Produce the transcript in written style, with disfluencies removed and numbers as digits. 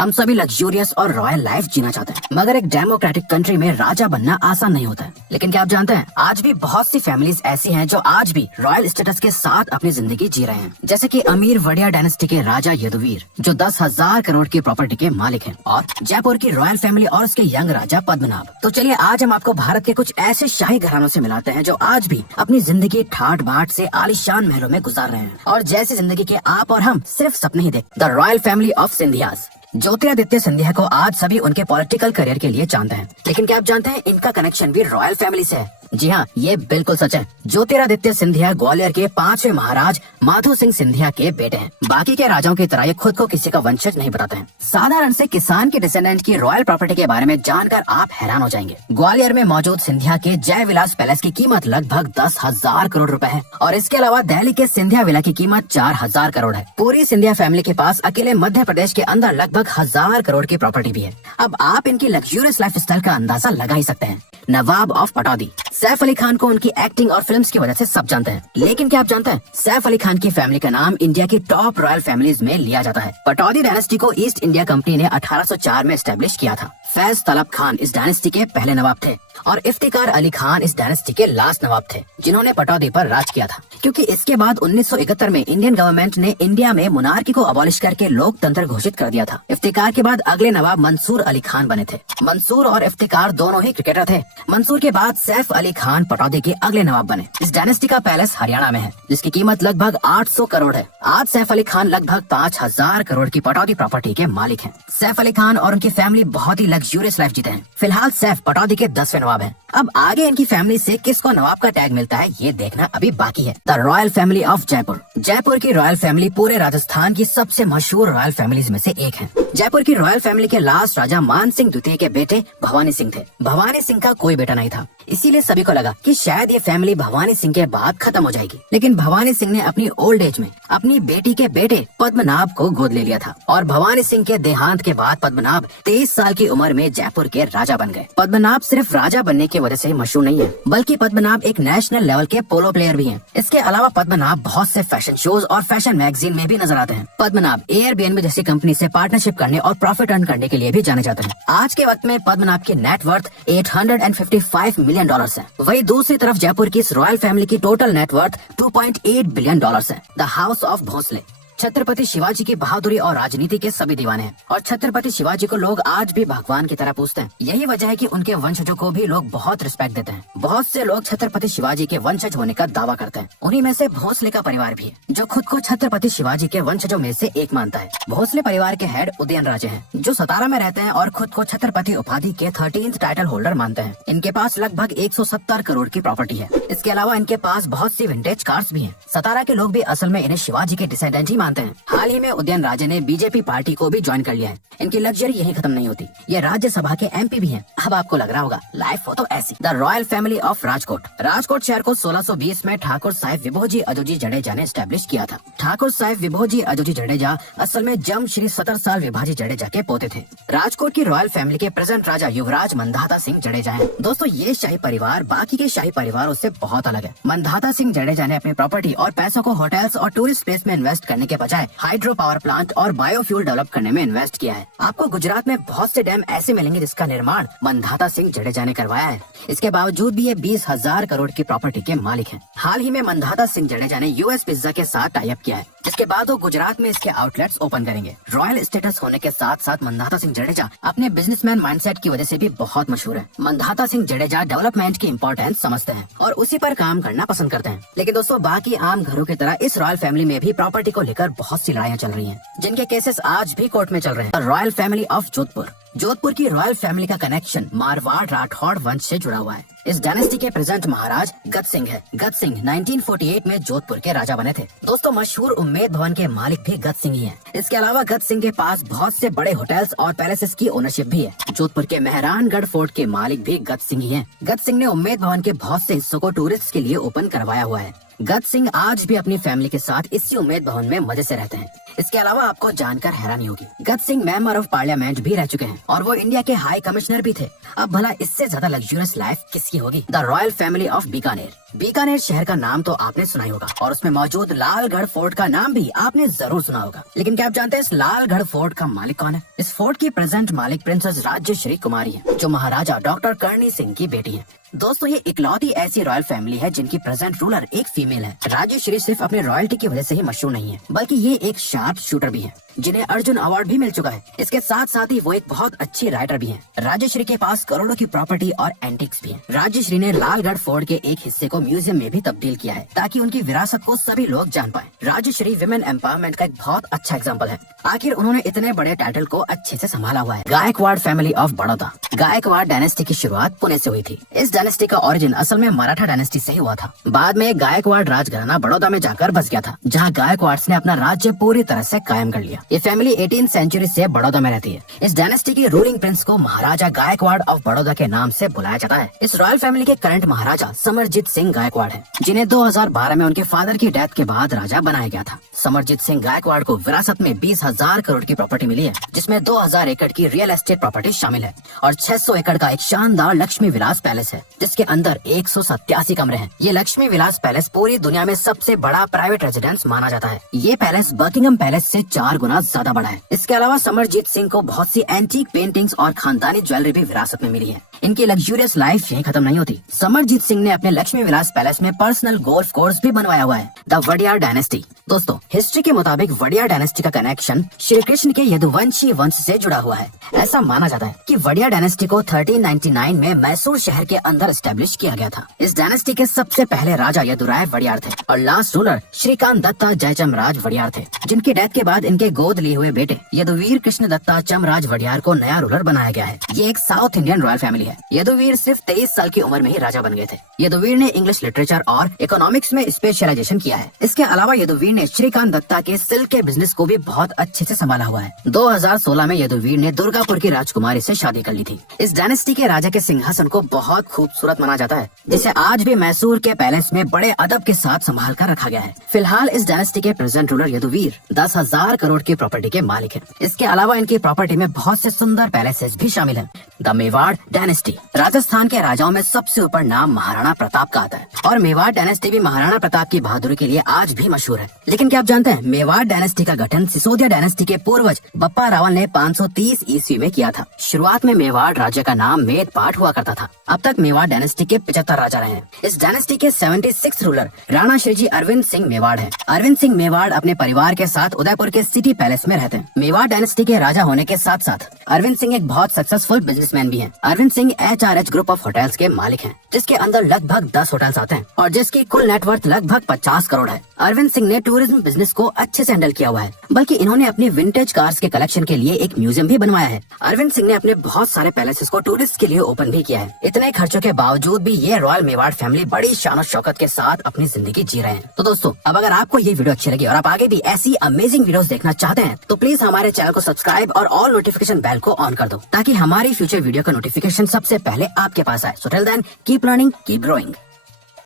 हम सभी लग्जूरियस और रॉयल लाइफ जीना चाहते हैं, मगर एक डेमोक्रेटिक कंट्री में राजा बनना आसान नहीं होता है। लेकिन क्या आप जानते हैं, आज भी बहुत सी फैमिलीज ऐसी हैं जो आज भी रॉयल स्टेटस के साथ अपनी जिंदगी जी रहे हैं। जैसे कि अमीर वड़िया डायनेस्टी के राजा यदुवीर, जो 10,000 करोड़ की प्रॉपर्टी के मालिक हैं, और जयपुर की रॉयल फैमिली और उसके यंग राजा पद्मनाभ। तो चलिए आज हम आपको भारत के कुछ ऐसे शाही घरानों से मिलाते हैं जो आज भी अपनी जिंदगी ठाट बाट से आलीशान महलों में गुजार रहे हैं, और जैसी जिंदगी के आप और हम सिर्फ सपने ही देखते। The royal family of Scindias. Jyotiraditya Scindia को आज सभी उनके पॉलिटिकल करियर के लिए जानते हैं, लेकिन क्या आप जानते हैं इनका कनेक्शन भी रॉयल फैमिली से है? जी हाँ, ये बिल्कुल सच है। ज्योतिरादित्य सिंधिया ग्वालियर के 5वें महाराज माधो सिंह सिंधिया के बेटे हैं। बाकी के राजाओं की तरह ये खुद को किसी का वंशज नहीं बताते हैं। साधारण से किसान के डिसेंडेंट की रॉयल प्रॉपर्टी के बारे में जानकर आप हैरान हो जाएंगे। ग्वालियर में मौजूद सिंधिया के जय विलास पैलेस की कीमत लगभग 10,000 करोड़ रुपए है, और इसके अलावा दिल्ली के सिंधिया विला की कीमत 4,000 करोड़ है। पूरी सिंधिया फैमिली के पास अकेले मध्य प्रदेश के अंदर लगभग 1,000 करोड़ की प्रॉपर्टी भी है। अब आप इनकी लग्जूरियस लाइफ स्टाइल का अंदाजा लगा ही सकते हैं। नवाब ऑफ पटौदी। सैफ अली खान को उनकी एक्टिंग और फिल्म्स की वजह से सब जानते हैं, लेकिन क्या आप जानते हैं सैफ अली खान की फैमिली का नाम इंडिया की टॉप रॉयल फैमिलीज में लिया जाता है। पटौदी डायनेस्टी को ईस्ट इंडिया कंपनी ने 1804 में एस्टेब्लिश किया था। फैज तलब खान इस डायनेस्टी के पहले नवाब थे, और इफ्तिकार अली खान इस डायनेस्टी के लास्ट नवाब थे जिन्होंने पटौदी पर राज किया था। क्योंकि इसके बाद 1971 में इंडियन गवर्नमेंट ने इंडिया में मोनार्की को अबॉलिश करके लोकतंत्र घोषित कर दिया था। इफ्तिकार के बाद अगले नवाब मंसूर अली खान बने थे। मंसूर और इफ्तिकार दोनों ही क्रिकेटर थे। मंसूर के बाद सैफ अली खान पटौदी के अगले नवाब बने। इस डायनेस्टी का पैलेस हरियाणा में है, जिसकी कीमत लगभग 800 करोड़ है। आज सैफ अली खान लगभग 5,000 करोड़ की पटौदी प्रॉपर्टी के मालिक हैं। सैफ अली खान और उनकी फैमिली बहुत ही लग्जूरियस लाइफ जीते हैं। फिलहाल सैफ पटौदी के 10वें नवाब हैं। अब आगे इनकी फैमिली से किसको नवाब का टैग मिलता है ये देखना अभी बाकी है। The royal family of Jaipur. Jaipur की रॉयल फैमिली पूरे राजस्थान की सबसे मशहूर रॉयल फैमिलीज में से एक है। जयपुर की रॉयल फैमिली के लास्ट राजा मान सिंह द्वितीय के बेटे भवानी सिंह थे। भवानी सिंह का कोई बेटा नहीं था, इसीलिए सभी को लगा कि शायद ये फैमिली भवानी सिंह के बाद खत्म हो जाएगी। लेकिन भवानी सिंह ने अपनी ओल्ड एज में अपनी बेटी के बेटे पद्मनाभ को गोद ले लिया था, और भवानी सिंह के देहांत के बाद पद्मनाभ 23 साल की उम्र में जयपुर के राजा बन गए। पद्मनाभ सिर्फ राजा बनने की वजह से मशहूर नहीं है, बल्कि पद्मनाभ एक नेशनल लेवल के पोलो प्लेयर भी हैं। इसके अलावा पद्मनाभ बहुत से फैशन शोज और फैशन मैगजीन में भी नजर आते हैं। पद्मनाभ एयरबीएनबी जैसी कंपनी से पार्टनरशिप करने और प्रॉफिट अर्न करने के लिए भी जाने जाते हैं। आज के वक्त में पद्मनाभ की नेटवर्थ $855 मिलियन है। वही दूसरी तरफ जयपुर की इस रॉयल फैमिली की टोटल नेटवर्थ $2.8 बिलियन है। The house of Bhosle. Chhatrapati Shivaji की बहादुरी और राजनीति के सभी दीवाने हैं, और छत्रपति शिवाजी को लोग आज भी भगवान की तरह पूजते हैं। यही वजह है कि उनके वंशजों को भी लोग बहुत रिस्पेक्ट देते हैं। बहुत से लोग छत्रपति शिवाजी के वंशज होने का दावा करते हैं। उन्हीं में से भोसले का परिवार भी है, जो खुद को छत्रपति शिवाजी के वंशजों में से एक मानता है। भोसले परिवार के हेड उदयन राजे हैं, जो सतारा में रहते हैं और खुद को छत्रपति उपाधि के 13th टाइटल होल्डर मानते हैं। इनके पास लगभग 170 करोड़ की प्रॉपर्टी है। इसके अलावा इनके पास बहुत सी विंटेज कार्स भी हैं। सतारा के लोग भी असल में इन्हें शिवाजी के डिसेंडेंट ही मानते हैं। हाल ही में उदयन राजे ने बीजेपी पार्टी को भी ज्वाइन कर लिया है। इनकी लग्जरी यहीं खत्म नहीं होती, ये राज्यसभा के एमपी भी हैं। अब आपको लग रहा होगा लाइफ हो तो ऐसी। The royal family of Rajkot. Rajkot शहर को 1620 में ठाकुर साहिब विभोजी अजोजी जडेजा ने एस्टेब्लिश किया था। ठाकुर साहिब विभोजी अजोजी जडेजा असल में जम श्री 17 विभाजी जडेजा के पोते थे। राजकोट की रॉयल फैमिली के प्रेजेंट राजा युवराज मंधाता सिंह जडेजा है। दोस्तों, ये शाही परिवार बाकी के शाही परिवारों से बहुत अलग है। मंधाता सिंह जडेजा ने अपनी प्रॉपर्टी और पैसों को होटल्स और टूरिस्ट प्लेस में इन्वेस्ट करने के बजाय हाइड्रो पावर प्लांट और बायोफ्यूल डेवलप करने में इन्वेस्ट किया है। आपको गुजरात में बहुत से डैम ऐसे मिलेंगे जिसका निर्माण मंधाता सिंह जडेजा ने करवाया है। इसके बावजूद भी ये 20,000 करोड़ की प्रॉपर्टी के मालिक हैं। हाल ही में मंधाता सिंह जडेजा ने यूएस पिज्जा के साथ टाई अप किया है, जिसके बाद वो गुजरात में इसके आउटलेट्स ओपन करेंगे। रॉयल स्टेटस होने के साथ साथ मंधाता सिंह जडेजा अपने बिजनेसमैन माइंडसेट की वजह से भी बहुत मशहूर है। मंधाता सिंह जडेजा डेवलपमेंट की इम्पोर्टेंस समझते हैं और उसी पर काम करना पसंद करते हैं। लेकिन दोस्तों, बाकी आम घरों की तरह इस रॉयल फैमिली में भी प्रॉपर्टी को लेकर बहुत सी लड़ाइयाँ चल रही हैं, जिनके केसेस आज भी कोर्ट में चल रहे हैं। Royal family of Jodhpur. Jodhpur की रॉयल फैमिली का कनेक्शन मारवाड़ राठौड़ वंश से जुड़ा हुआ है। इस डायनेस्टी के प्रेजेंट महाराज गद सिंह है। गद सिंह 1948 में जोधपुर के राजा बने थे। दोस्तों, मशहूर उम्मेद भवन के मालिक भी गद सिंह ही हैं। इसके अलावा गद सिंह के पास बहुत से बड़े होटल्स और पैलेसेस की ओनरशिप भी है। जोधपुर के मेहरानगढ़ फोर्ट के मालिक भी गद सिंह ही हैं। गद सिंह ने उम्मेद भवन के बहुत से हिस्सों को टूरिस्ट के लिए ओपन करवाया हुआ है। गद सिंह आज भी अपनी फैमिली के साथ इसी उम्मेद भवन में मजे से रहते हैं। इसके अलावा आपको जानकर हैरानी होगी, गत सिंह मेंबर ऑफ पार्लियामेंट भी रह चुके हैं और वो इंडिया के हाई कमिश्नर भी थे। अब भला इससे ज्यादा लग्जरियस लाइफ किसकी होगी? The royal family of Bikaner. Bikaner शहर का नाम तो आपने सुना ही होगा और उसमें मौजूद लालगढ़ फोर्ट का नाम भी आपने जरूर सुना होगा। लेकिन क्या आप जानते हैं इस लालगढ़ फोर्ट का मालिक कौन है? इस फोर्ट की प्रेजेंट मालिक प्रिंसेस राज्यश्री कुमारी है, जो महाराजा डॉक्टर करणी सिंह की बेटी है। दोस्तों, ये इकलौती ऐसी रॉयल फैमिली है जिनकी प्रेजेंट रूलर एक फीमेल है। राज्यश्री सिर्फ अपने रॉयल्टी की वजह से ही मशहूर नहीं है, बल्कि ये एक शार्प शूटर भी है, जिन्हें अर्जुन अवार्ड भी मिल चुका है। इसके साथ साथ ही वो एक बहुत अच्छी राइटर भी हैं। राज्यश्री के पास करोड़ों की प्रॉपर्टी और एंटिक्स भी हैं। राज्यश्री ने लालगढ़ फोर्ट के एक हिस्से को म्यूजियम में भी तब्दील किया है, ताकि उनकी विरासत को सभी लोग जान पाए। राज्यश्री विमेन एम्पावरमेंट का एक बहुत अच्छा एग्जाम्पल है। आखिर उन्होंने इतने बड़े टाइटल को अच्छे से संभाला हुआ है। Gaekwad family of Baroda. Gaekwad dynasty की शुरुआत पुणे से हुई थी। इस डायनेस्टी का ओरिजिन असल में मराठा डायनेस्टी से ही हुआ था। बाद में गायकवाड़ राजघराना बड़ौदा में जाकर बस गया था, जहाँ गायकवाड़ ने अपना राज्य पूरी तरह से कायम कर लिया। ये फैमिली 18वीं सेंचुरी से बड़ौदा में रहती है। इस डायनेस्टी के रूलिंग प्रिंस को महाराजा गायकवाड़ ऑफ बड़ौदा के नाम से बुलाया जाता है। इस रॉयल फैमिली के करंट महाराजा समरजीत सिंह गायकवाड़ हैं, जिन्हें 2012 में उनके फादर की डेथ के बाद राजा बनाया गया था। समरजीत सिंह गायकवाड़ को विरासत में 20,000 करोड़ की प्रॉपर्टी मिली है, जिसमें 2000 एकड़ की रियल एस्टेट प्रॉपर्टी शामिल है और 600 एकड़ का एक शानदार लक्ष्मी विलास पैलेस है, जिसके अंदर 187 कमरे हैं। ये लक्ष्मी विलास पैलेस पूरी दुनिया में सबसे बड़ा प्राइवेट रेजिडेंस माना जाता है। ये पैलेस बकिंगम पैलेस से 4 गुना ज्यादा बड़ा है। इसके अलावा समरजीत सिंह को बहुत सी एंटीक पेंटिंग्स और खानदानी ज्वेलरी भी विरासत में मिली है। इनकी लग्जूरियस लाइफ यहीं खत्म नहीं होती। समरजीत सिंह ने अपने लक्ष्मी विलास पैलेस में पर्सनल गोल्फ कोर्स भी बनवाया हुआ है। The Wadiyar dynasty. दोस्तों, हिस्ट्री के मुताबिक वडियार डायनेस्टी का कनेक्शन श्री कृष्ण के यदुवंशी वंश से जुड़ा हुआ है। ऐसा माना जाता है कि वडियार डायनेस्टी को 1399 में मैसूर शहर के अंदर एस्टेब्लिश किया गया था। इस डायनेस्टी के सबसे पहले राजा यदुराय वडियार थे और लास्ट रूलर श्रीकांत दत्ता जयचमराज वडियार थे, जिनकी डेथ के बाद इनके गोद लिए हुए बेटे यदुवीर कृष्ण दत्ता चमराज वडियार को नया रूलर बनाया गया है। ये एक साउथ इंडियन रॉयल फैमिली है। यदुवीर सिर्फ 23 साल की उम्र में ही राजा बन गए थे। यदुवीर ने इंग्लिश लिटरेचर और इकोनॉमिक्स में स्पेशलाइजेशन किया है। इसके अलावा यदुवीर ने श्रीकांत दत्ता के सिल्क के बिजनेस को भी बहुत अच्छे से संभाला हुआ है। 2016 में यदुवीर ने दुर्गापुर की राजकुमारी से शादी कर ली थी। इस डायनेस्टी के राजा के सिंहासन को बहुत खूबसूरत माना जाता है, जिसे आज भी मैसूर के पैलेस में बड़े अदब के साथ संभाल कर रखा गया है। फिलहाल इस डायनेस्टी के प्रेजेंट रूलर यदुवीर 10,000 करोड़ की प्रॉपर्टी के मालिक है। इसके अलावा इनकी प्रॉपर्टी में बहुत से सुंदर पैलेसेस भी शामिल है। The Mewar dynasty. राजस्थान के राजाओं में सबसे ऊपर नाम महाराणा प्रताप का आता है और मेवाड़ डायनेस्टी भी महाराणा प्रताप की बहादुरी के लिए आज भी मशहूर है। लेकिन क्या आप जानते हैं, मेवाड़ डायनेस्टी का गठन सिसोदिया डायनेस्टी के पूर्वज बप्पा रावल ने 530 ईस्वी में किया था। शुरुआत में मेवाड़ राज्य का नाम मेदपाट हुआ करता था। अब तक मेवाड़ डायनेस्टी के 75 राजा रहे हैं। इस डायनेस्टी के 76 रूलर राणा श्रीजी अरविंद सिंह मेवाड़ हैं। अरविंद सिंह मेवाड़ अपने परिवार के साथ उदयपुर के सिटी पैलेस में रहते हैं। मेवाड़ डायनेस्टी के राजा होने के साथ साथ अरविंद सिंह एक बहुत सक्सेसफुल बिजनेसमैन भी हैं। Arvind Singh HRH group of hotels के मालिक हैं, जिसके अंदर लगभग 10 होटल्स आते हैं और जिसकी कुल नेटवर्थ लगभग 50 करोड़ है। अरविंद सिंह ने टूरिज्म बिजनेस को अच्छे से हैंडल किया हुआ है, बल्कि इन्होंने अपनी विंटेज कार्स के कलेक्शन के लिए एक म्यूजियम भी बनवाया है। अरविंद सिंह ने अपने बहुत सारे पैलेसेस को टूरिस्ट के लिए ओपन भी किया है। इतने खर्चों के बावजूद भी ये रॉयल मेवाड़ फैमिली बड़ी शान और शौकत के साथ अपनी जिंदगी जी रहे हैं। तो दोस्तों, अब अगर आपको ये वीडियो अच्छी लगी और आप आगे भी ऐसी अमेजिंग वीडियोस देखना चाहते हैं, तो प्लीज हमारे चैनल को सब्सक्राइब और ऑल नोटिफिकेशन बेल को ऑन कर दो, ताकि हमारी फ्यूचर वीडियो का नोटिफिकेशन सबसे पहले आपके पास आए। So till then keep learning, keep growing.